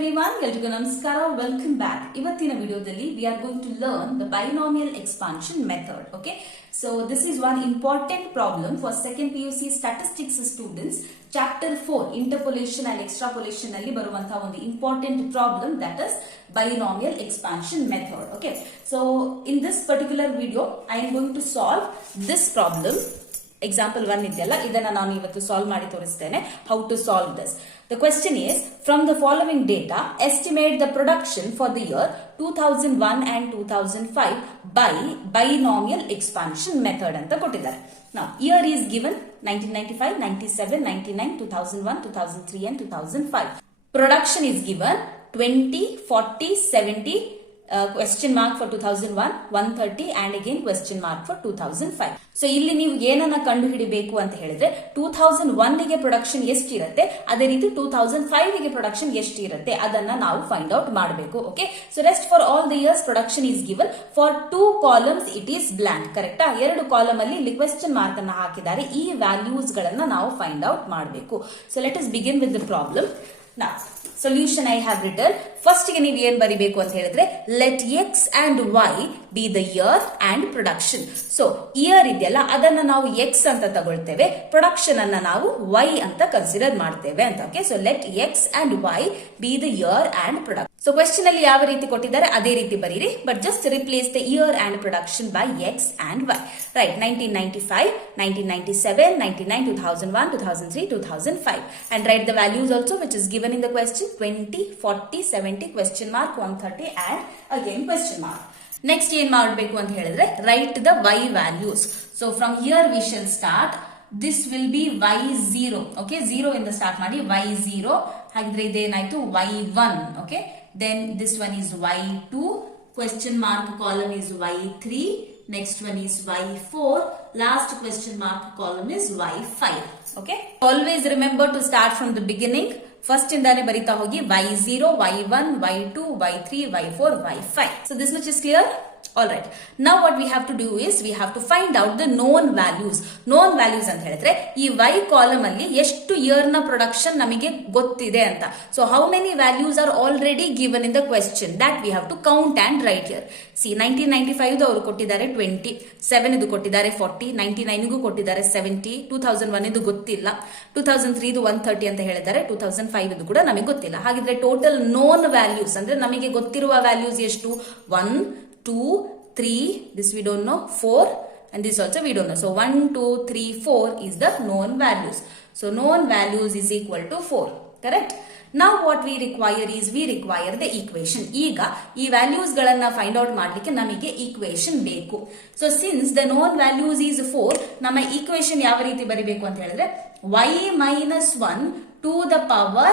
everyone, ಎಲ್ರಿಗೂ ನಮಸ್ಕಾರ. Welcome back. ಇವತ್ತಿನ ವಿಡಿಯೋದಲ್ಲಿ we are going to learn the binomial expansion method. Okay, so this is one important problem for second PUC statistics students. Chapter 4 interpolation and extrapolation ನಲ್ಲಿ ಬರುವಂತಹ ಒಂದು important problem, that is binomial expansion method. Okay, so in this particular video I am going to solve this problem. Example 1 ಇದೆಯಲ್ಲ, ಇದನ್ನ ನಾನು ಇವತ್ತು solve ಮಾಡಿ ತೋರಿಸ್ತೇನೆ. How to solve this? The question is, from the following data, estimate the production for the year 2001 and 2005 by binomial expansion method ಅಂತ ಕೊಟ್ಟಿದ್ದಾರೆ. Now, year is given 1995, 97, 99, 2001, 2003 and 2005. Production is given 20, 40, 70, question mark for 2001, 130 and again question mark for 2005. So ಇಲ್ಲಿ ನೀವು ಏನನ್ನ ಕಂಡು ಹಿಡಿಬೇಕು ಅಂತ ಹೇಳಿದ್ರೆ 2001 ಗೆ ಪ್ರೊಡಕ್ಷನ್ ಎಷ್ಟಿರುತ್ತೆ, ಅದೇ ರೀತಿ 2005 ಗೆ ಪ್ರೊಡಕ್ಷನ್ ಎಷ್ಟಿರುತ್ತೆ ಅದನ್ನ ನಾವು ಫೈಂಡ್ ಔಟ್ ಮಾಡಬೇಕು. Okay, so rest for all the years production is given. For 2 columns it is blank. ಕರೆಕ್ಟಾ? 2 ಕಾಲಮ್ ಅಲ್ಲಿ ಇಲ್ಲಿ ಕ್ವೆಶ್ಚನ್ ಮಾರ್ಕ್ ಅನ್ನ ಹಾಕಿದ್ದಾರೆ. ಈ ವ್ಯಾಲ್ಯೂಸ್ ಗಳನ್ನ ನಾವು ಫೈಂಡ್ ಔಟ್ ಮಾಡಬೇಕು. So let us begin with the problem. Now, solution I have written. First ಗೆ ನೀವು ಏನ್ ಬರಿಬೇಕು ಅಂತ ಹೇಳಿದ್ರೆ, let x and y be the year and production. So year ಇದೆಯಲ್ಲ, ಅದನ್ನ ನಾವು x ಅಂತ ತಗೊಳ್ತೇವೆ, ಪ್ರೊಡಕ್ಷನ್ ಅನ್ನ ನಾವು y ಅಂತ ಕನ್ಸಿಡರ್ ಮಾಡ್ತೇವೆ ಅಂತ. Okay, so let x and y be the year and production. So question ಅಲ್ಲಿ ಯಾವ ರೀತಿ ಕೊಟ್ಟಿದ್ದಾರೆ ಅದೇ ರೀತಿ ಬರೀರಿ, but just replace the year and production by x and y. Right, 1995, 1997, 99, 2001, 2003, 2005 and write the values also which is given in the question: 20, 40, 70, question mark, 130 and again question mark. Next ಏನ್ ಮಾಡಬೇಕು ಅಂತ ಹೇಳಿದ್ರೆ, write the y values. So from here we shall start. This will be y0. Okay, 0 ಇಂದ start ಮಾಡಿ. y0 ಹಾಗಿದ್ರೆ ಇದೇನಾಯ್ತು y1. Okay, then this one is y2, question mark column is y3, next one is y4, last question mark column is y5. Okay, always remember to start from the beginning. First ಇಂದಾನೆ ಬರಿತಾ ಹೋಗಿ. y0, y1, y2, y3, y4, y5. So this much is clear? Alright. Now what we have to do is, we have to find out the known values. Known values ಅಂತ ಹೇಳಿದ್ರೆ, ಈ y column ಅಲ್ಲಿ ಎಷ್ಟು year ನ production ನಮಗೆ ಗೊತ್ತಿದೆ ಅಂತ. So how many values are already given in the question? That we have to count and write here. See, 1995 ಅವರು ಕೊಟ್ಟಿದ್ದಾರೆ 20, 7 ಇದು ಕೊಟ್ಟಿದ್ದಾರೆ 40, 99 ಗೂ ಕೊಟ್ಟಿದ್ದಾರೆ 70, 2001 ಇದು ಗೊತ್ತಿಲ್ಲ, 2003 ಇದು 130 ಅಂತ ಹೇಳಿದ್ದಾರೆ, 2005 ಇದು ಕೂಡ ನಮಗೆ ಗೊತ್ತಿಲ್ಲ. ಹಾಗಿದ್ರೆ ಟೋಟಲ್ ನೋನ್ ವ್ಯಾಲ್ಯೂಸ್ ಅಂದ್ರೆ ನಮಗೆ ಗೊತ್ತಿರುವ ವ್ಯಾಲ್ಯೂಸ್ ಎಷ್ಟು? 1, 2, 3, this we don't know, 4 and this also we don't know. So 1, 2, 3, 4 is the known values. So known values is equal to 4. Correct? Now what we require is, we require the equation. ಈಗ ಈ values ಗಳನ್ನ find out ಮಾಡ್ಲಿಕ್ಕೆ ನಮಗೆ equation ಬೇಕು. So since the non values is 4, ನಮ್ಮ equation ಯಾವ ರೀತಿ ಬರಿಬೇಕು ಅಂತ ಹೇಳಿದ್ರೆ, y minus 1 to the power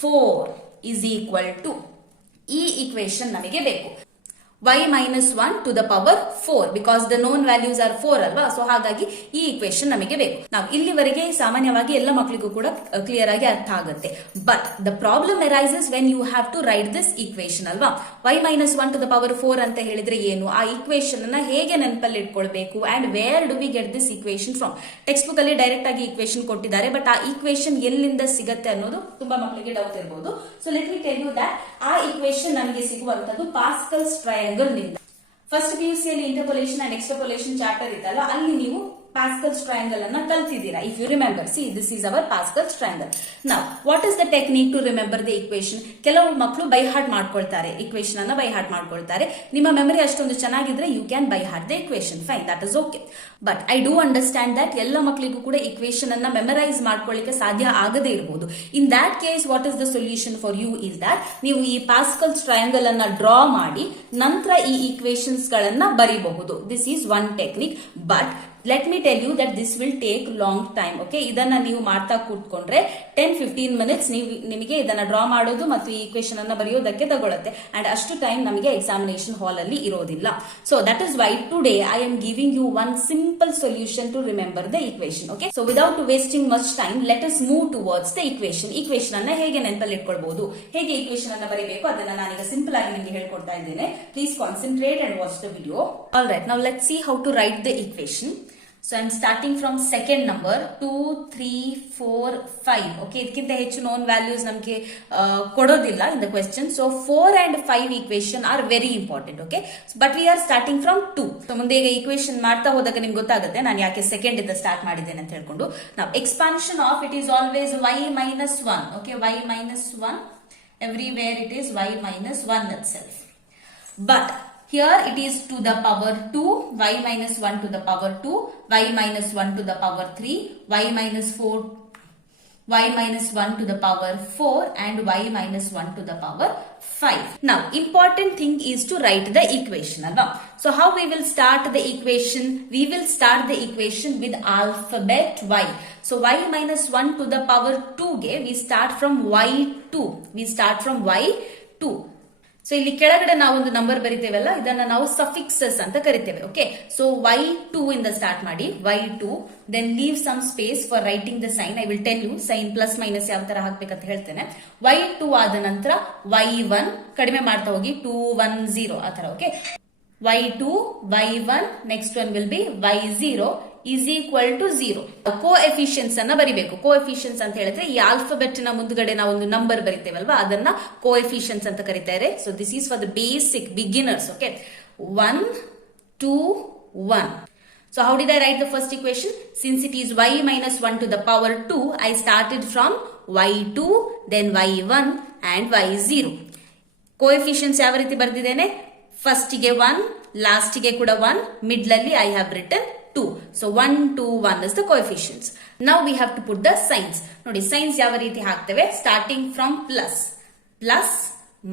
4 is equal to, ಈ ಈಕ್ವೇಶನ್ ನಮಗೆ ಬೇಕು. y minus 1 to the power 4 because the known values are 4 ಅಲ್ವಾ. ಸೊ ಹಾಗಾಗಿ ಈ ಈಕ್ವೇಶನ್ ನಮಗೆ ಬೇಕು. ನಾವು ಇಲ್ಲಿವರೆಗೆ ಸಾಮಾನ್ಯವಾಗಿ ಎಲ್ಲ ಮಕ್ಕಳಿಗೂ ಕೂಡ ಕ್ಲಿಯರ್ ಆಗಿ ಅರ್ಥ ಆಗುತ್ತೆ. But the problem arises when you have to write this equation ಅಲ್ವಾ. y minus 1 to the power 4 ಅಂತ ಹೇಳಿದ್ರೆ ಏನು, ಆ ಈಕ್ವೇಶನ್ ಅನ್ನ ಹೇಗೆ ನೆನಪಲ್ಲಿ ಇಟ್ಕೊಳ್ಬೇಕು, and where do we get this equation from. Textbook ಅಲ್ಲಿ ಡೈರೆಕ್ಟ್ ಆಗಿ ಈಕ್ವೇಶನ್ ಕೊಟ್ಟಿದ್ದಾರೆ, ಬಟ್ ಆ ಈಕ್ವೇಶನ್ ಎಲ್ಲಿಂದ ಸಿಗುತ್ತೆ ಅನ್ನೋದು ತುಂಬಾ ಮಕ್ಕಳಿಗೆ ಡೌಟ್ ಇರಬಹುದು. So let me tell you that ಆ ಈಕ್ವೇಶನ್ ನಮಗೆ ಸಿಗುವಂತದ್ದು ಪಾಸ್ಕಲ್ಸ್ ಟ್ರಯಾಂಗಲ್ ನಿಂದ. ಫಸ್ಟ್ PUC ಅಲ್ಲಿ ಇಂಟರ್ಪೋಲೇಷನ್ ಅಂಡ್ ಎಕ್ಸ್ಟ್ರಾಪೋಲೇಷನ್ ಚಾಪ್ಟರ್ ಇತ್ತಲ್ಲ, ಅಲ್ಲಿ ನೀವು Pascal's triangle ಅನ್ನ ಕಲ್ತಿದ್ದೀರಾ. If you remember, see, this is our Pascal's triangle. Now, what is the technique to remember the equation? ಕೆಲವು ಮಕ್ಕಳು ಬೈ ಹಾರ್ಟ್ ಮಾಡ್ಕೊಳ್ತಾರೆ, equation ಅನ್ನ ಬೈ ಹಾರ್ಟ್ ಮಾಡ್ಕೊಳ್ತಾರೆ. ನಿಮ್ಮ ಮೆಮರಿ ಅಷ್ಟೊಂದು ಚೆನ್ನಾಗಿದ್ರೆ you can by heart the equation. Fine, that is okay. But I do understand that ಎಲ್ಲ ಮಕ್ಕಳಿಗೂ ಕೂಡ equation ಅನ್ನ ಮೆಮರೈಸ್ ಮಾಡ್ಕೊಳ್ಳಿಕ್ಕೆ ಸಾಧ್ಯ ಆಗದೇ ಇರಬಹುದು. In that case, what is the solution for you is that ನೀವು ಈ Pascal's triangle ಅನ್ನ ಡ್ರಾ ಮಾಡಿ ನಂತರ ಈ equations ಗಳನ್ನ ಬರಿಬಹುದು. This is one technique, but let me tell you that this will take long time. Okay, ಇದನ್ನ ನೀವು ಮಾಡ್ತಾ ಕೂತ್ಕೊಂಡ್ರೆ 10-15 minutes ನಿಮಗೆ ಇದನ್ನ ಡ್ರಾ ಮಾಡೋದು ಮತ್ತು ಈ ಈಕ್ವೇಶನ್ ಅನ್ನ ಬರೆಯೋದಕ್ಕೆ ತಗೊಳುತ್ತೆ, ಅಂಡ್ ಅಷ್ಟು ಟೈಮ್ ನಮಗೆ ಎಕ್ಸಾಮಿನೇಷನ್ ಹಾಲ್ ಅಲ್ಲಿ ಇರೋದಿಲ್ಲ. So that is why today I am giving you one simple solution to remember the equation. Okay, so without wasting much time let us move towards the equation. Equation ಅನ್ನ ಹೇಗೆ ನೆನಪಲ್ಲಿ ಇಟ್ಕೊಳ್ಬಹುದು, ಹೇಗೆ equation ಅನ್ನ ಬರೀಬೇಕು, ಅದನ್ನ ನಾನೀಗ ಸಿಂಪಲ್ ಆಗಿ ನಿಮಗೆ ಹೇಳ್ಕೊಡ್ತಾ ಇದ್ದೇನೆ. Please concentrate and watch the video. All right, now let's see how to write the equation. So I am starting from second number 2, 3, 4, 5. Okay, ಇದಕ್ಕಿಂತ ಹೆಚ್ಚು ನೋನ್ ವ್ಯಾಲ್ಯೂಸ್ ನಮಗೆ ಕೊಡೋದಿಲ್ಲ in the question. So 4 and 5 equation are very important. Okay, but we are starting from 2. So ಮುಂದೆ ಈಗ equation ಮಾಡ್ತಾ ಹೋದಾಗ ನಿಮ್ಗೆ ಗೊತ್ತಾಗುತ್ತೆ ನಾನು ಯಾಕೆ ಸೆಕೆಂಡ್ ಇಂದ ಸ್ಟಾರ್ಟ್ ಮಾಡಿದ್ದೇನೆ ಅಂತ ಹೇಳ್ಕೊಂಡು. ನಾವು expansion of it is always y minus 1. Okay, y minus 1, everywhere it is y minus 1 itself. But here it is to the power 2, y minus 1 to the power 2, y minus 1 to the power 3, y minus 4, y minus 1 to the power 4 and y minus 1 to the power 5. Now, important thing is to write the equation. Alva? So, how we will start the equation? We will start the equation with alphabet y. So, y minus 1 to the power 2 ge, we start from y2. We start from y2. So ಇಲ್ಲಿ ಕೆಳಗಡೆ ನಾವು ಒಂದು number ಬರಿತೇವಲ್ಲ, ಇದನ್ನ ನಾವು ಸಫಿಕ್ಸಸ್ ಅಂತ ಕರಿತೇವೆ. Okay, so y2 ಇಂದ start ಮಾಡಿ, y2, then leave some space for writing the sign. I will tell you sign plus minus ಯಾವ ತರ ಹಾಕ್ಬೇಕಂತ ಹೇಳ್ತೇನೆ. y2 ಆದ ನಂತರ y1 ಕಡಿಮೆ ಮಾಡ್ತಾ ಹೋಗಿ 2, 1, 0 ಆ ತರ. Okay, y2, y1, next one will be y0 is equal to 0. Coefficients ಅನ್ನ ಬರಿಬೇಕು. ಕೋಎಫಿಷಿಯನ್ಸ್ ಅಂತ ಹೇಳಿದ್ರೆ ಈ ಆಲ್ಫಾಬೆಟ್ ನ ಮುಂದ್ಗಡೆ ನಾವು ಒಂದು ನಂಬರ್ ಬರಿತೇವಲ್ವಾ, ಅದನ್ನ ಕೋಎಫಿಷಿಯನ್ಸ್ ಅಂತ ಕರೀತಾರೆ. So this is for the basic beginners. Okay, 1, 2, 1. So how did I write the first equation? Since it is y minus 1 to the power 2, I started from y2, then y1 and y0. Coefficients ಯಾವ ರೀತಿ ಬರ್ದಿದ್ದೇನೆ? First ಗೆ 1, last ಗೆ ಕೂಡ 1, middle ಅಲ್ಲಿ I have written 2. So 1, 2, 1 is the coefficients. Now we have to put the signs. ನೋಡಿ signs ಯಾವ ರೀತಿ ಹಾಕ್ತೇವೆ? Starting from plus, plus,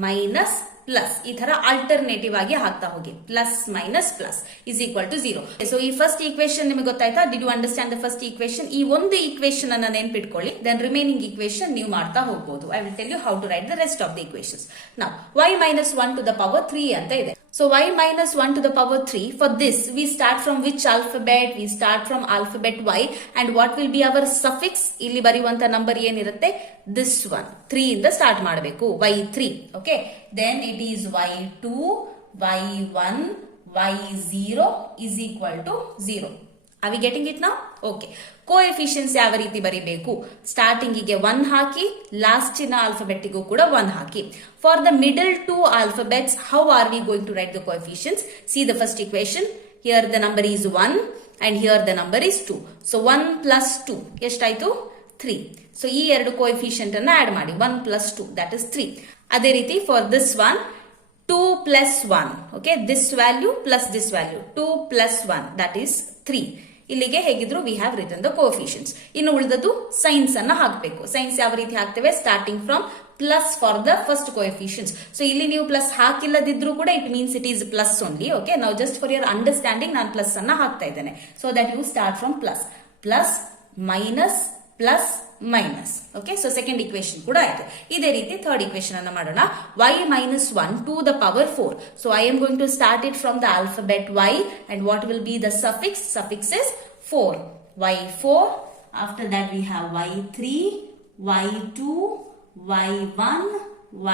minus, plus. ಈ ತರ ಆಲ್ಟರ್ನೇಟಿವ್ ಆಗಿ ಹಾಕ್ತಾ ಹೋಗಿ. Plus, minus, plus is equal to 0. So ಈ ಫಸ್ಟ್ ಈಕ್ವೇಶನ್ ನಿಮಗೆ ಗೊತ್ತಾಯ್ತಾ? Did you understand the first equation? ಈ ಒಂದು ಈಕ್ವೇಶನ್ ಅನ್ನ ನೆನ್ಪಿಟ್ಕೊಳ್ಳಿ. Then remaining equation ನೀವು ಮಾಡ್ತಾ ಹೋಗ್ಬೋದು. I will tell you how to write the rest of the equations. Now y minus 1 to the power 3 ಅಂತ ಇದೆ. So y minus 1 to the power 3, for this we start from which alphabet? We start from alphabet y, and what will be our suffix? ಇಲ್ಲಿ ಬರೆಯುವಂತ number ಏನಿರುತ್ತೆ? This one. 3 ಇಂದ start ಮಾಡಬೇಕು. y3. Okay, then it is y2, y1, y0 is equal to 0. Are we getting it now? Okay. Coefficients ಯಾವ ರೀತಿ ಬರಿಬೇಕು? Starting ಗೆ 1 ಹಾಕಿ, ಲಾಸ್ಟಿನ ಆಲ್ಫಾಬೆಟ್ಗೂ ಕೂಡ 1 ಹಾಕಿ. For the middle 2 alphabets, how are we going to write the coefficients? See the first equation. Here the number is 1 and here the number is 2. So 1 plus 2 ಎಷ್ಟಾಯ್ತು? 3. So ಈ ಎರಡು ಕೋಎಫಿಷಿಯಂಟ್ ಅನ್ನ ಆಡ್ ಮಾಡಿ. 1 plus 2 that is 3. ಅದೇ ರೀತಿ for this one 2 plus 1. Okay, this value plus this value. 2 plus 1 that is 3. ಇಲ್ಲಿಗೆ ಹೇಗಿದ್ರು we have written the coefficients. ಇನ್ನು ಉಳಿದದ್ದು ಸೈನ್ಸ್ ಅನ್ನ ಹಾಕಬೇಕು. ಸೈನ್ಸ್ ಯಾವ ರೀತಿ ಹಾಕ್ತೇವೆ? Starting from plus for the first coefficients. So ಇಲ್ಲಿ ನೀವು ಪ್ಲಸ್ ಹಾಕಿಲ್ಲದಿದ್ರು ಕೂಡ it means it is plus only. Okay, ನಾವು ಜಸ್ಟ್ ಫಾರ್ ಯುವರ್ ಅಂಡರ್ಸ್ಟ್ಯಾಂಡಿಂಗ್ ನಾನು ಪ್ಲಸ್ ಅನ್ನ ಹಾಕ್ತಾ ಇದ್ದೇನೆ. So that you start from plus, plus, minus, plus, minus. Okay, so second equation ಕೂಡ ಆಯ್ತು. ಇದೇ ರೀತಿ ಥರ್ಡ್ ಇಕ್ವೇಶನ್ ಅನ್ನ ಮಾಡೋಣ. y minus 1 to the power 4. So I am going to start it from the alphabet y, and what will be the suffix? Suffix is 4. y4. After that we have y3, y2, y1,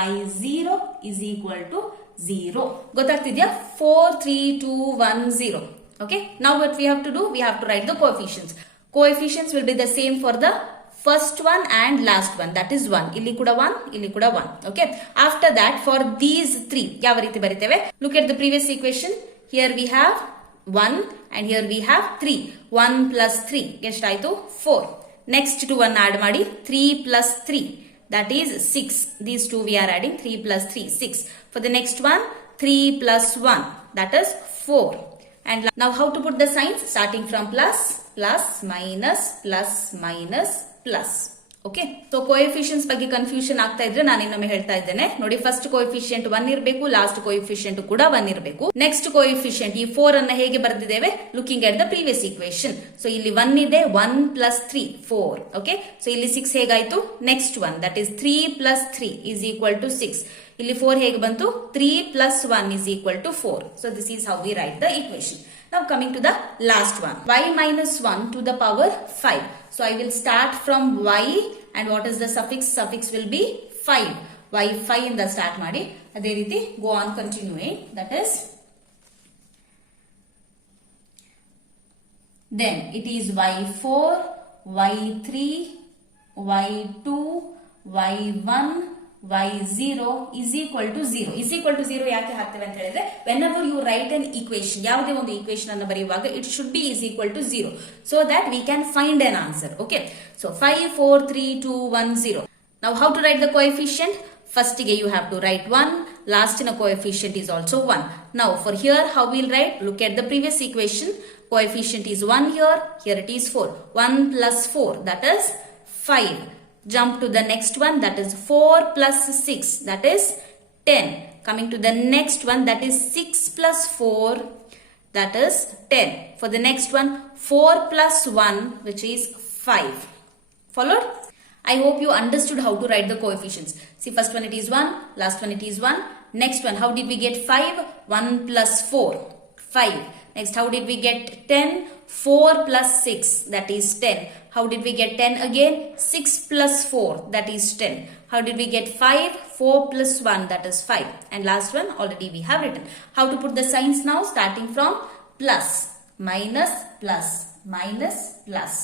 y0 is equal to 0. ಗೊತ್ತಾಗ್ತಿದ್ಯಾ? 4, 3, 2, 1, 0. Okay, now what we have to do? We have to write the coefficients. Coefficients will be the same for the first one and last one, that is 1. ಇಲ್ಲಿ ಕೂಡ 1, ಇಲ್ಲಿ ಕೂಡ 1. Okay, after that for these 3 ಯಾವ ರೀತಿ ಬರಿತೇವೆ? Look at the previous equation. Here we have 1 and here we have 3. 1 plus 3 ಎಷ್ಟಾಯ್ತು? 4. Next to 1 add ಮಾಡಿ. 3 plus 3 that is 6. These two we are adding. 3 plus 3 6. For the next one 3 plus 1 that is 4. And now how to put the signs? Starting from plus, plus, minus, plus, minus, plus. Okay, so coefficients ಬಗ್ಗೆ confusion ಆಗ್ತಾ ಇದ್ರೆ ನಾನು ಇನ್ನೊಮ್ಮೆ ಹೇಳ್ತಾ ಇದ್ದೇನೆ. ನೋಡಿ, first coefficient 1 ಇರಬೇಕು, last coefficient ಕೂಡ 1 ಇರಬೇಕು. ನೆಕ್ಸ್ಟ್ ಕೋಎಫಿಷಿಯಂಟ್ ಈ 4 ಅನ್ನ ಹೇಗೆ ಬರೆದಿದ್ದೇವೆ? Looking at the previous equation. So ಇಲ್ಲಿ 1 ಇದೆ, 1 ಪ್ಲಸ್ 3 4. ಓಕೆ, ಸೊ ಇಲ್ಲಿ 6 ಹೇಗಾಯ್ತು? Next 1 that is 3 plus 3 is equal to 6. ಇಲ್ಲಿ 4 ಹೇಗೆ ಬಂತು? 3 plus 1 is equal to 4. So this is how we write the equation. Now coming to the last one. Y minus 1 to the power 5. So I will start from y, and what is the suffix? Suffix will be 5. Y 5 in the start ಮಾಡಿ. ಅದೇ ರೀತಿ go on continuing. That is then it is y4, y3, y2, y1, y0 is equal to 0. is equal to 0 ಯಾಕೆ ಹಾಕ್ತೇವೆ ಅಂತ ಹೇಳಿದ್ರೆ whenever you write an equation, ಯಾವುದೇ ಒಂದು equation ಅನ್ನು ಬರೆಯುವಾಗ it should be is equal to 0 so that we can find an answer. Okay, so 5, 4, 3, 2, 1, 0. Now how to write the coefficient? First you have to write 1, last in a coefficient is also 1. Now for here how we'll write? Look at the previous equation. Coefficient is 1 here, here it is 4. 1 plus 4, that is 5. Jump to the next one, that is 4 plus 6, that is 10. Coming to the next one, that is 6 plus 4, that is 10. For the next one, 4 plus 1, which is 5. Followed? I hope you understood how to write the coefficients. See, first one it is 1, last one it is 1. Next one, how did we get 5? 1 plus 4, 5. Next, how did we get 10? 4 plus 6, that is 10. How did we get 10 again? 6 plus 4, that is 10. How did we get 5? 4 plus 1, that is 5. And last one, already we have written. How to put the signs now? Starting from plus, minus, plus, minus, plus,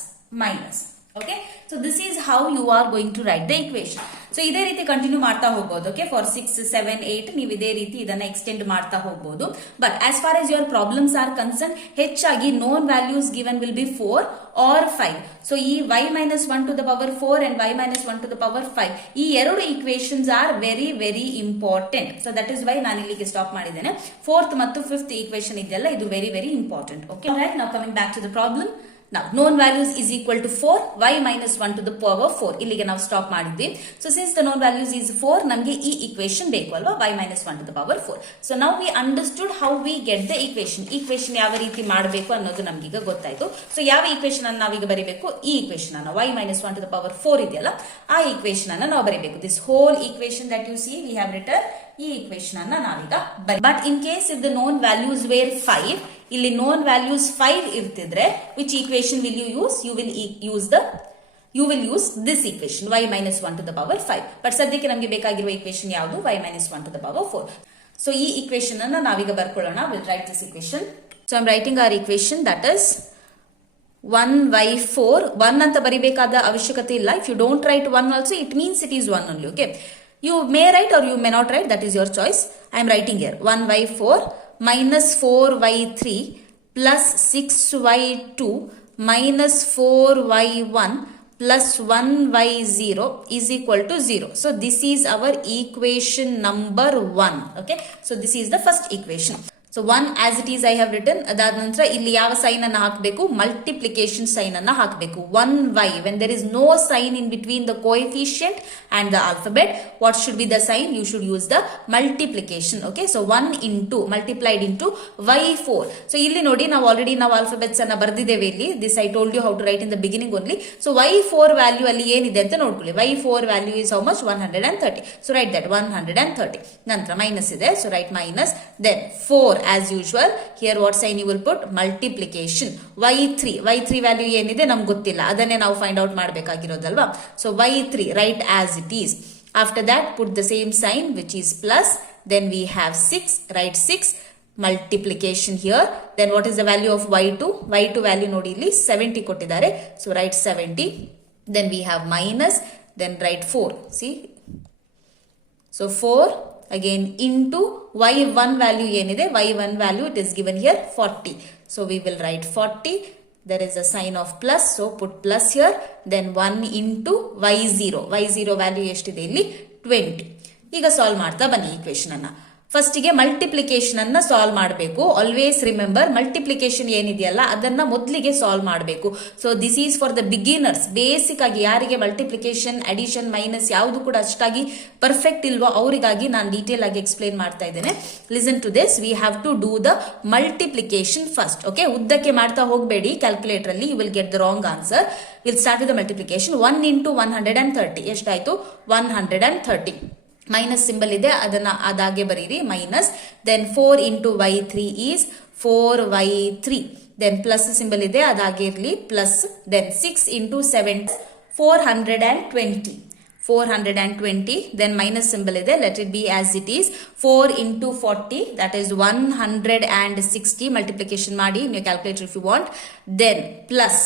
minus. Okay, so this is how you are going to write the equation. So ಇದೇ ರೀತಿ continue ಮಾಡ್ತಾ ಹೋಗಬಹುದು. Okay, for 6, 7, 8 ನೀವು ಇದೇ ರೀತಿ ಇದನ್ನ extend ಮಾಡ್ತಾ ಹೋಗಬಹುದು. But as far as your problems are concerned, ಹೆಚ್ಚಾಗಿ known values given will be 4 or 5. So ಈ y minus 1 to the power 4 and y minus 1 to the power 5 ಈ ಎರಡು equations are very very important. So that is why ನಾನು ಇಲ್ಲಿಗೆ stop ಮಾಡಿದ್ದೇನೆ. 4th ಮತ್ತು 5th equation ಇದೆಲ್ಲ ಇದು very very important. Okay, alright, now coming back to the problem. Now, known values is equal to 4, y minus 1 to the power 4. ಇಲ್ಲಿಗೆ ನಾವು stop ಮಾಡಿದ್ವಿ. So, since the known values is 4, ನಮಗೆ ಈ equation ಬೇಕು ಅಲ್ವಾ, y minus 1 to the power 4. So, now we understood how we get the equation. Equation ಯಾವ ರೀತಿ ಮಾಡಬೇಕು ಅನ್ನೋದು ನಮಗೀಗ ಗೊತ್ತಾಯ್ತು. So, ಯಾವ equation ಅನ್ನು ನಾವೀಗ ಬರೀಬೇಕು? ಈ equation ಅನ್ನು, y minus 1 to the power 4 ಇದೆಯಲ್ಲ, ಆ equation ಅನ್ನು ನಾವು ಬರೀಬೇಕು. This whole equation that you see, we have written ಈ equation ಅನ್ನು ನಾವೀಗ ಬರೀ. But in case if the known values were 5, ಇಲ್ಲಿ known values 5 ಇರ್ತಿದ್ರೆ which equation will you use? You will use this equation y minus 1 to the power 5. But ಸದ್ಯಕ್ಕೆ ನಮಗೆ ಬೇಕಾಗಿರುವ equation ಯಾವುದು? y minus 1 to the power 4. So ಈ equation ಅನ್ನು ನಾವೀಗ ಬರ್ಕೊಳ್ಳೋಣ. We'll write this equation. So I'm writing our equation, that is 1/4. 1 ಅಂತ ಬರಿಬೇಕಾದ ಅವಶ್ಯಕತೆ ಇಲ್ಲ. If you don't write 1 also, it means it is 1 only. Okay, you may write or you may not write, that is your choice. I am writing here 1/4 minus 4y3 plus 6y2 minus 4y1 plus 1y0 is equal to 0. So this is our equation number 1. Okay, so this is the first equation. So 1 as it is I have written. ಅದಾದ ನಂತರ ಇಲ್ಲಿ ಯಾವ sign ಅನ್ನು ಹಾಕಬೇಕು? Multiplication sign ಅನ್ನು ಹಾಕಬೇಕು. 1y, when there is no sign in between the coefficient and the alphabet, what should be the sign? You should use the multiplication. Okay, so 1 into multiplied into y4. So ಇಲ್ಲಿ ನೋಡಿ ನಾವು already ನಾವು alphabets ಅನ್ನ ಬರೆದಿದ್ದೇವೆ ಇಲ್ಲಿ. This I told you how to write in the beginning only. So y4 value ಅಲ್ಲಿ ಏನಿದೆ ಅಂತ ನೋಡ್ಕೊಳ್ಳಿ. y4 value is how much? 130. So write that 130. ನಂತರ ಮೈನಸ್ ಇದೆ, so write minus, then 4 as usual. Here what sign you will put? Multiplication. y3 value ಏನಿದೆ ನಮ್ಗೆ ಗೊತ್ತಿಲ್ಲ, ಅದನ್ನೇ ನಾವು ಫೈಂಡ್ ಔಟ್ ಮಾಡಬೇಕಾಗಿರೋದಲ್ವಾ. So y3 write as it is. After that put the same sign which is plus. Then we have 6, write 6. Multiplication here. Then what is the value of y2 value ನೋಡಿ ಇಲ್ಲಿ 70 ಕೊಟ್ಟಿದ್ದಾರೆ. So write 70. Then we have minus. Then write 4. See, so 4 again into y1 value ಏನಿದೆ, y1 value it is given here 40. So we will write 40. There is a sign of plus, so put plus here. Then 1 into y0 value ಎಷ್ಟಿದೆ ಇಲ್ಲಿ 20. ಈಗ solve ಮಾಡ್ತಾ ಬನ್ನಿ equation ಅನ್ನ. ಫಸ್ಟಿಗೆ multiplication ಅನ್ನ solve ಮಾಡಬೇಕು. ಆಲ್ವೇಸ್ ರಿಮೆಂಬರ್, ಮಲ್ಟಿಪ್ಲಿಕೇಶನ್ ಏನಿದೆಯಲ್ಲ ಅದನ್ನ ಮೊದಲಿಗೆ ಸಾಲ್ವ್ ಮಾಡಬೇಕು. So this is for the beginners. Basic ಆಗಿ ಯಾರಿಗೆ ಮಲ್ಟಿಪ್ಲಿಕೇಶನ್, ಅಡಿಷನ್, ಮೈನಸ್ ಯಾವುದು ಕೂಡ ಅಷ್ಟಾಗಿ ಪರ್ಫೆಕ್ಟ್ ಇಲ್ವೋ ಅವರಿಗಾಗಿ ನಾನು ಡೀಟೇಲ್ ಆಗಿ ಎಕ್ಸ್ಪ್ಲೇನ್ ಮಾಡ್ತಾ ಇದ್ದೇನೆ. Listen to this. We have to do the multiplication first. Okay, ಉದ್ದಕ್ಕೆ ಮಾಡ್ತಾ ಹೋಗಬೇಡಿ ಕ್ಯಾಲ್ಕುಲೇಟರ್ ಅಲ್ಲಿ, you will get the wrong answer. Will start with the multiplication. 1 into 130 ಎಷ್ಟಾಯ್ತು? 130. ಮೈನಸ್ ಸಿಂಬಲ್ ಇದೆ, ಅದನ್ನ ಅದಾಗೆ ಬರೀರಿ, minus. Then 4 into y3 is 4y3. Then plus symbol ಇದೆ, ಅದಾಗೆ ಇರಲಿ, plus. Then 6 into 7 420. 420, then minus symbol ಇದೆ, let it be as it is. 4 into 40, that is 160. Multiplication ಮಾಡಿ in your calculator if you want. Then plus,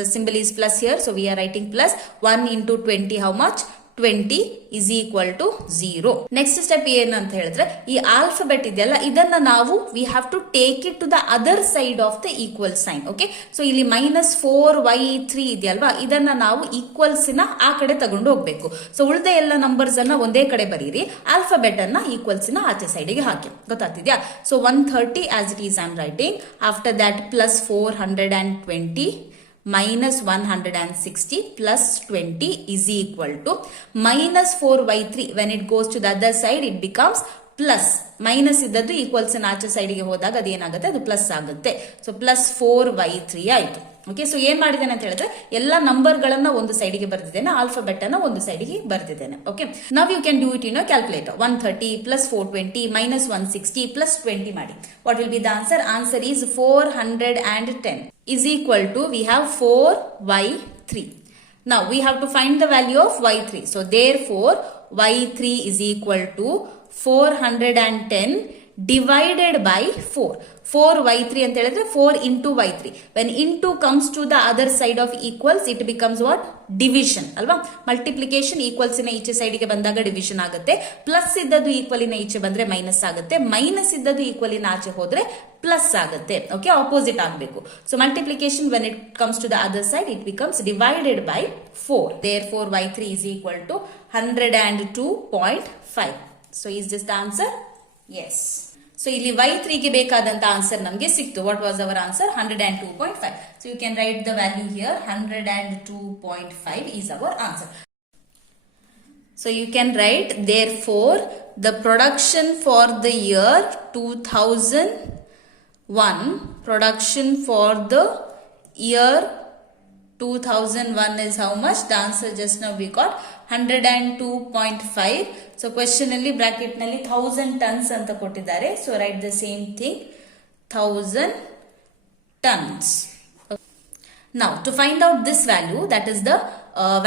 the symbol is plus here, so we are writing plus. 1 into 20, how much? 20 is equal to 0. Next step ಏನಂತ ಹೇಳಿದ್ರೆ, ಈ alphabet ಇದೆಯಲ್ಲ, ಇದನ್ನ ನಾವು we have to take it to the other side of the equal sign. Okay, so ಇಲ್ಲಿ -4y3 ಇದೆಯಲ್ವಾ, ಇದನ್ನ ನಾವು ಈಕ್ವಲ್ಸ್ ನ ಆ ಕಡೆ ತಗೊಂಡು ಹೋಗ್ಬೇಕು. ಸೊ ಉಳಿದ ಎಲ್ಲ ನಂಬರ್ಸ್ ಅನ್ನ ಒಂದೇ ಕಡೆ ಬರೀರಿ, ಆಲ್ಫಬೆಟ್ ಅನ್ನ ಈಕ್ವಲ್ಸ್ ನ ಆಚೆ ಸೈಡ್ಗೆ ಹಾಕಿ. ಗೊತ್ತಾಗ್ತಿದ್ಯಾ? So 130 as it is I am writing. After that plus 420 minus 160 plus 20 is equal to minus 4y3. When it goes to the other side, it becomes plus. Minus ಇದ್ದದ್ದು ಈಕ್ವಲ್ಸ್ ಆಚೆ ಸೈಡ್ಗೆ ಹೋದಾಗ ಅದೇನಾಗುತ್ತೆ, ಅದು ಪ್ಲಸ್ ಆಗುತ್ತೆ. ಸೊ ಪ್ಲಸ್ 4y3 ಆಯ್ತು. Okay, so ಏನ್ ಮಾಡಿದ್ದೇನೆ ಅಂತ ಹೇಳಿದ್ರೆ, ಎಲ್ಲ ನಂಬರ್ ಗಳನ್ನ ಒಂದು ಸೈಡ್ಗೆ ಬರ್ದಿದ್ದೇನೆ, ಆಲ್ಫಾಬೆಟ್ ಅನ್ನ ಒಂದು ಸೈಡ್ಗೆ ಬರ್ದಿದ್ದೇನೆ. Okay, now you can do it in calculator. 130 plus 420 minus 160 plus 20 ಮಾಡಿ. What will be the answer? Answer is 410 is equal to, we have 4y3. Now we have to find the value of y3. So therefore y3 is equal to 410 divided by 4. 4y3 ಅಂತ ಹೇಳಿದ್ರೆ 4 into y3. When into comes to the other side of equals, it becomes what? Division ಅಲ್ವಾ? Multiplication equals ನ ಈಚೆ ಸೈಡ್ಗೆ ಬಂದಾಗ division ಆಗುತ್ತೆ. Plus ಇದ್ದದ್ದು ಈಕ್ವಲಿನ ಈಚೆ ಬಂದ್ರೆ ಮೈನಸ್ ಆಗುತ್ತೆ. ಮೈನಸ್ ಇದ್ದದ್ದು ಈಕ್ವಲಿನ ಆಚೆ ಹೋದ್ರೆ ಪ್ಲಸ್ ಆಗುತ್ತೆ. ಓಕೆ, ಆಪೋಸಿಟ್ ಆಗಬೇಕು. So multiplication when it comes to the other side, it becomes divided by 4. Therefore y3 is equal to 102.5. So is this the answer? Yes. So ಇಲ್ಲಿ y3 ಗೆ ಬೇಕಾದಂತ answer ನಮಗೆ ಸಿಕ್ತು. What was our answer? 102.5. So you can write the value here. 102.5 is our answer. So you can write, therefore the production for the year 2001, production for the year 2001 is how much? The answer just now we got 102.5. So question ಅಲ್ಲಿ bracket ನಲ್ಲಿ 1000 tons ಅಂತ ಕೊಟ್ಟಿದ್ದಾರೆ. So write the same thing, 1000 tons. Now to find out this value, that is the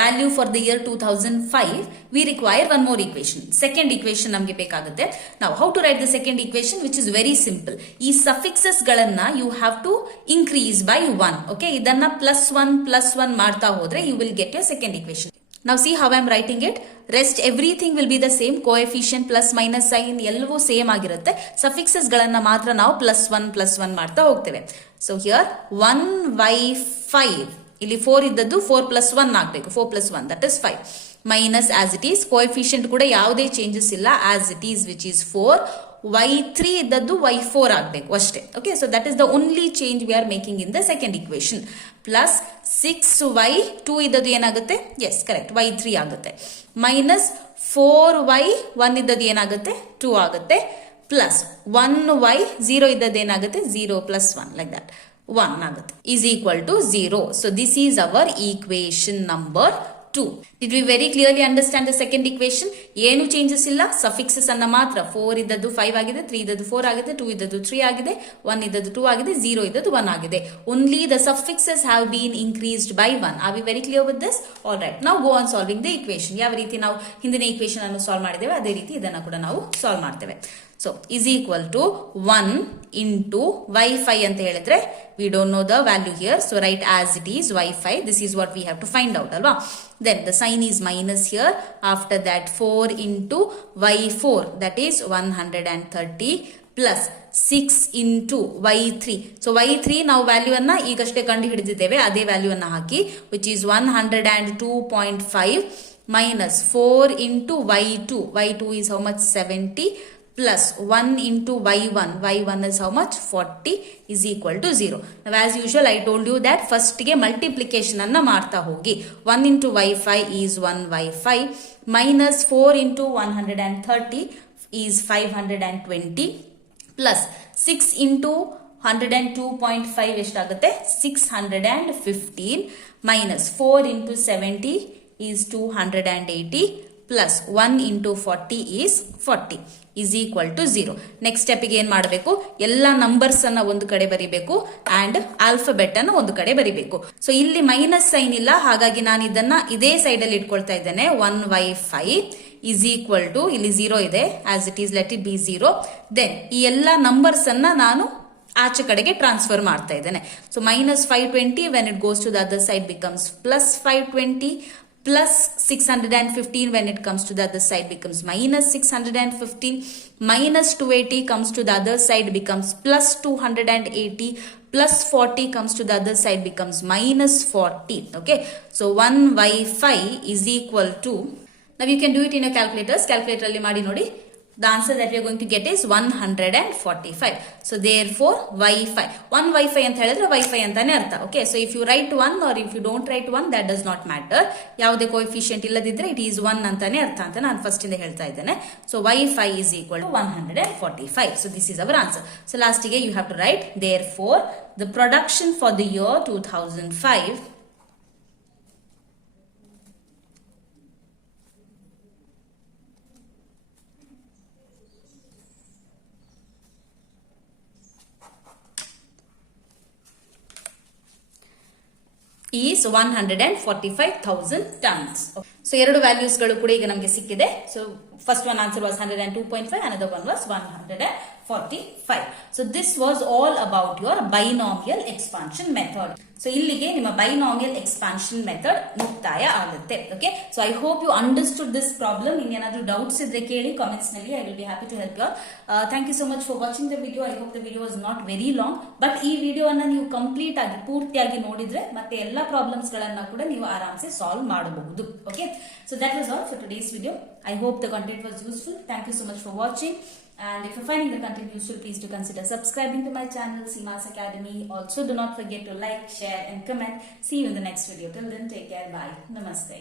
value for the year 2005, we require one more equation. Second equation ನಮಗೆ ಬೇಕಾಗುತ್ತೆ. Now how to write the second equation, which is very simple. ಈ suffixes ಗಳನ್ನ you have to increase by 1. Okay, ಇದನ್ನ +1 ಮಾಡ್ತಾ ಹೋದ್ರೆ you will get your second equation. Now see how I am writing it. Rest everything will be the same. Coefficient plus minus sign ಎಲ್ಲವೂ same ಆಗಿರುತ್ತೆ. ಸಫಿಕ್ಸಸ್ ಗಳನ್ನ ಮಾತ್ರ ನಾವು +1 ಮಾಡ್ತಾ ಹೋಗ್ತೇವೆ. So here 1/5, ಇಲ್ಲಿ 4 ಇದ್ದದ್ದು 4 + 1 ಆಗಬೇಕು. 4 + 1 that is 5. Minus as it is. Coefficient ಕೂಡ ಯಾವುದೇ ಚೇಂಜಸ್ ಇಲ್ಲ, as it is, which is 4. y3 ಇದ್ದದ್ದು y4 ಆಗಬೇಕು ಅಷ್ಟೇ. Okay, so that is the only change we are making in the second equation. Plus 6y2 ಇದ್ದದ್ದು ಏನಾಗುತ್ತೆ? Yes correct, y3 ಆಗುತ್ತೆ. Minus 4y1 ಇದ್ದದ್ದು ಏನಾಗುತ್ತೆ? 2 ಆಗುತ್ತೆ. ಪ್ಲಸ್ 1y0 ಇದ್ದದ್ದು ಏನಾಗುತ್ತೆ? 0 + 1 ಲೈಕ್ ದಟ್ 1 ಆಗುತ್ತೆ. Is equal to 0. So this is our equation number 2. Did we very clearly understand the second equation? ಏನು ಚೇಂಜಸ್ ಇಲ್ಲ, ಸಫಿಕ್ಸಸ್ ಅನ್ನ ಮಾತ್ರ. 4 ಇದ್ದದ್ದು 5 ಆಗಿದೆ, 3 ಇದ್ದದ್ದು 4 ಆಗಿದೆ, 2 ಇದ್ದದ್ದು 3 ಆಗಿದೆ, 1 ಇದ್ದದ್ದು 2 ಆಗಿದೆ, 0 ಇದ್ದದ್ದು 1 ಆಗಿದೆ. Only the suffixes have been increased by 1. Are we very clear with this? All right. Now go on solving the equation. ಯಾವ ರೀತಿ ನಾವು ಹಿಂದಿನ equation ಅನ್ನು ಸಾಲ್ವ್ ಮಾಡಿದ್ದೇವೆ ಅದೇ ರೀತಿ ಇದನ್ನ ಕೂಡ ನಾವು ಸಾಲ್ವ್ ಮಾಡ್ತೇವೆ. So is equal to 1 into y5 ಅಂತ ಹೇಳಿದ್ರೆ we don't know the value here, so write as it is y5. This is what we have to find out alva. Then the sign is minus here. After that 4 into y4, that is 130 plus 6 into y3. So y3 ನಾವು value ಅನ್ನ ಈಗಷ್ಟೇ ಕಂಡು ಹಿಡಿದಿದ್ದೇವೆ, ಅದೇ value ಅನ್ನ ಹಾಕಿ, which is 102.5 minus 4 into y2. y2 is how much? 70 plus 1 into y1. y1 is how much? 40 is equal to 0. Now as usual I told you that first ಗೆ multiplication ಅನ್ನ ಮಾಡ್ತಾ ಹೋಗಿ. 1 into y5 is 1/5 minus 4 into 130 is 520 plus 6 into 102.5 ಎಷ್ಟಾಗುತ್ತೆ? 615 minus 4 into 70 is 280 plus 1 into 40 is 40 is equal to 0. Next ಸ್ಟೆಪ್ಗೆ ಏನ್ ಮಾಡಬೇಕು, ಎಲ್ಲ numbers ಅನ್ನ ಒಂದು ಕಡೆ ಬರಿಬೇಕು ಅಂಡ್ ಆಲ್ಫಾಬೆಟ್ ಅನ್ನು ಒಂದು ಕಡೆ ಬರಿಬೇಕು. ಸೊ ಇಲ್ಲಿ ಮೈನಸ್ ಸೈನ್ ಇಲ್ಲ, ಹಾಗಾಗಿ ನಾನು ಇದನ್ನ ಇದೇ ಸೈಡ್ ಅಲ್ಲಿ ಇಟ್ಕೊಳ್ತಾ ಇದ್ದೇನೆ. 1/5 ಈಸ್ ಈಕ್ವಲ್ ಟು, ಇಲ್ಲಿ 0 ಇದೆ, as it is let it be 0. Then ಈ ಎಲ್ಲ ನಂಬರ್ಸ್ ಅನ್ನ ನಾನು ಆಚೆ ಕಡೆಗೆ ಟ್ರಾನ್ಸ್ಫರ್ ಮಾಡ್ತಾ ಇದ್ದೇನೆ. So -520 when it goes to the other side becomes +520, plus 615 when it comes to the other side becomes -615, minus 280 comes to the other side becomes plus 280, plus 40 comes to the other side becomes -40. Okay, so 1/5 is equal to, now you can do it in your calculator alli ಮಾಡಿ ನೋಡಿ. The answer that we are going to get is 145. So therefore y5, 1/5 ಅಂತ ಹೇಳಿದ್ರೆ y5 ಅಂತಾನೆ ಅರ್ಥ. Okay, so if you write 1 or if you don't write 1, that does not matter. ಯಾವುದೇ coefficient ಇಲ್ಲದಿದ್ರೆ it is 1 ಅಂತಾನೆ ಅರ್ಥ ಅಂತ ನಾನು ಫಸ್ಟ್ ಇಂದ ಹೇಳ್ತಾ ಇದ್ದೇನೆ. So y5 is equal to 145. So this is our answer. So last ಗೆ you have to write, therefore the production for the year 2005 is 145,000 tons. So ಎರಡು ವ್ಯಾಲ್ಯೂಸ್ ಗಳು ಕೂಡ ಈಗ ನಮಗೆ ಸಿಕ್ಕಿದೆ. So first one answer was 102.5, another one was 145. So this was all about your binomial expansion method. So ಇಲ್ಲಿಗೆ ನಿಮ್ಮ binomial expansion method ಮುಕ್ತಾಯ ಆಗುತ್ತೆ. Okay, so I hope you understood this problem. ಇನ್ನೇನಾದ್ರೂ ಡೌಟ್ಸ್ ಇದ್ರೆ ಕೇಳಿ ಕಾಮೆಂಟ್ಸ್ ನಲ್ಲಿ, I will be happy to help you. Thank you so much for watching the video. I hope the video was not very long, but ಈ ವಿಡಿಯೋನ ನೀವು complete ಆಗಿ ಪೂರ್ತಿಯಾಗಿ ನೋಡಿದ್ರೆ ಮತ್ತೆ ಎಲ್ಲ ಪ್ರಾಬ್ಲಮ್ಸ್ ಗಳನ್ನ ಕೂಡ ನೀವು ಆರಾಮ್ಸೆ ಸಾಲ್ವ್ ಮಾಡಬಹುದು. Okay, so that was all for today's video. I hope the content was useful. Thank you so much for watching. And if you're finding the content useful, please do consider subscribing to my channel, Seema's Academy. Also, do not forget to like, share, and comment. See you in the next video. Till then, take care. Bye. Namaste.